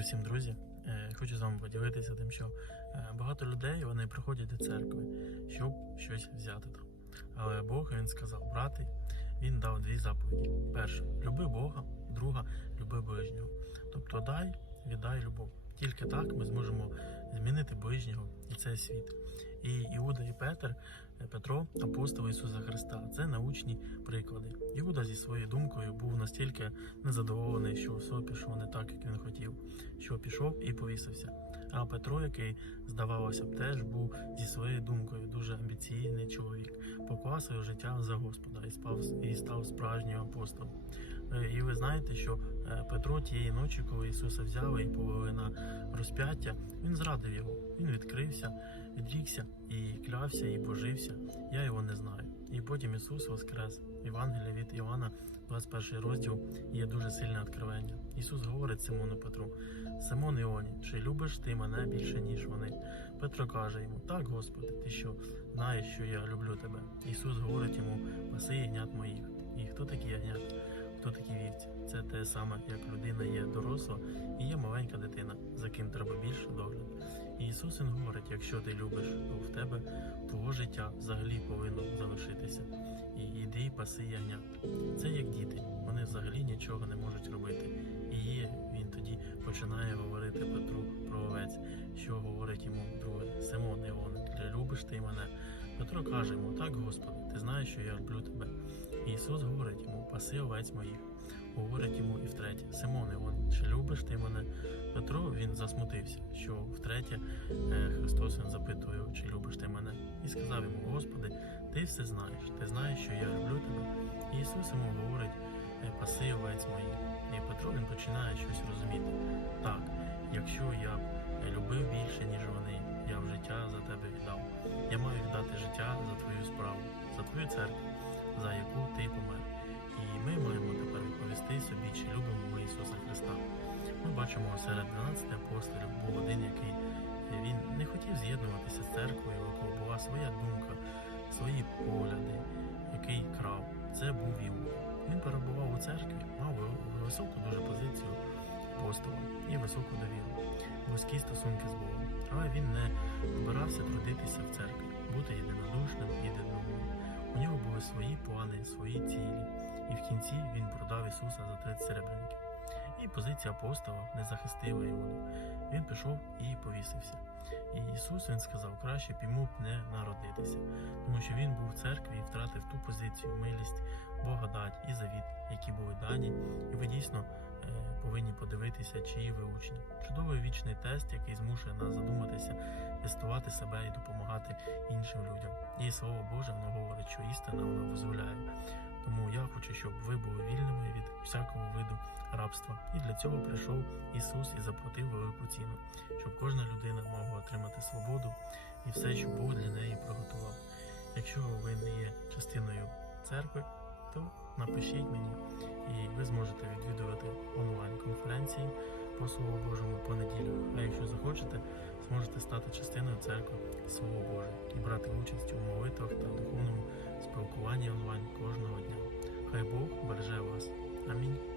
Всім друзі. Е, Хочу з вами поділитися тим, що е, багато людей вони приходять до церкви, щоб щось взяти там. Але Бог він сказав брати, він дав дві заповіді. Перша люби Бога, друга люби ближнього. Тобто дай, віддай любов. Тільки так ми зможемо змінити ближнього і цей світ. І І Петр, е, Петро, апостол Ісуса Христа. Це научні приклади. Іуда зі своєю думкою був настільки незадоволений, що все пішло не так, як він хотів, що пішов і повісився. А Петро, який, здавалося б, теж був зі своєю думкою дуже амбіційний чоловік, поклав своє життя за Господа і спав і став справжнім апостолом. Е, І ви знаєте, що е, Петро тієї ночі, коли Ісуса взяли і повели на розп'яття, він зрадив його. Він відкрився, відрікся і клявся, і божився. Я його не знаю. І потім Ісус воскрес. Євангелія від Івана, 21 розділ, є дуже сильне відкривання. Ісус говорить Симону Петру: Симон Іоні, чи любиш ти мене більше, ніж вони? Петро каже йому: Так, Господи, ти що знаєш, що я люблю тебе. Ісус говорить йому: паси ягнят моїх. І хто такі ягнят? Хто такі вівці? Це те саме, як людина є доросла і є маленька дитина, за ким треба більше догляду. Ісус він говорить: якщо ти любиш, то в тебе твого життя взагалі повинно залишитися. І йди і паси ягнят. Це як діти, вони взагалі нічого не можуть робити. І він тоді починає говорити Петру про овець, що говорить йому друге, Симон Іон, чи любиш ти мене? Петро каже йому, так, Господи, ти знаєш, що я люблю тебе. Ісус говорить йому, паси овець моїх. Говорить йому і втретє, Симон чи любиш ти мене? Петро він засмутився, що втретє е, Христос він запитує, чи любиш ти мене, і сказав йому, Господи, ти все знаєш, ти знаєш, що я люблю тебе. І Ісус йому говорить, «Е, паси овець моїх. І Петро він починає щось розуміти. Так, якщо я е, любив більше, ніж вони, я в життя за тебе віддав. Я маю віддати життя за твою справу, за твою церкву, за яку ти помер. І ми маємо тепер відповісти бачимо серед 12 апостолів був один, який е, він не хотів з'єднуватися з церквою, у якого була своя думка, свої погляди, який крав. Це був Іуда. Він перебував у церкві, мав високу дуже позицію апостола і високу довіру, близькі стосунки з Богом. Але він не збирався трудитися в церкві, бути єдинодушним і єдиномовним. У нього були свої плани, свої цілі, і в кінці він продав Ісуса за 30 серебряників. І позиція апостола не захистила Іуду. Він пішов і повісився. І Ісус він сказав, краще б б не народитися, тому що він був в церкві і втратив ту позицію, милість, благодать і завіт, які були дані, і ви дійсно е, повинні подивитися, чиї ви учні. Чудовий вічний тест, який змушує нас задуматися, тестувати себе і допомагати іншим людям. І слово Боже, воно говорить, що істина вона дозволяє. Тому я хочу, щоб ви були вільними від всякого виду рабства. І для цього прийшов Ісус і заплатив велику ціну, щоб кожна людина могла отримати свободу і все, що Бог для неї приготував. Якщо ви не є частиною церкви, то напишіть мені, і ви зможете відвідувати онлайн-конференції по Слову Божому по неділях. А якщо захочете, зможете стати частиною церкви Слово Боже і брати участь у молитвах та духовному спілкуванні онлайн кожного дня. Хай Бог береже вас. Амінь.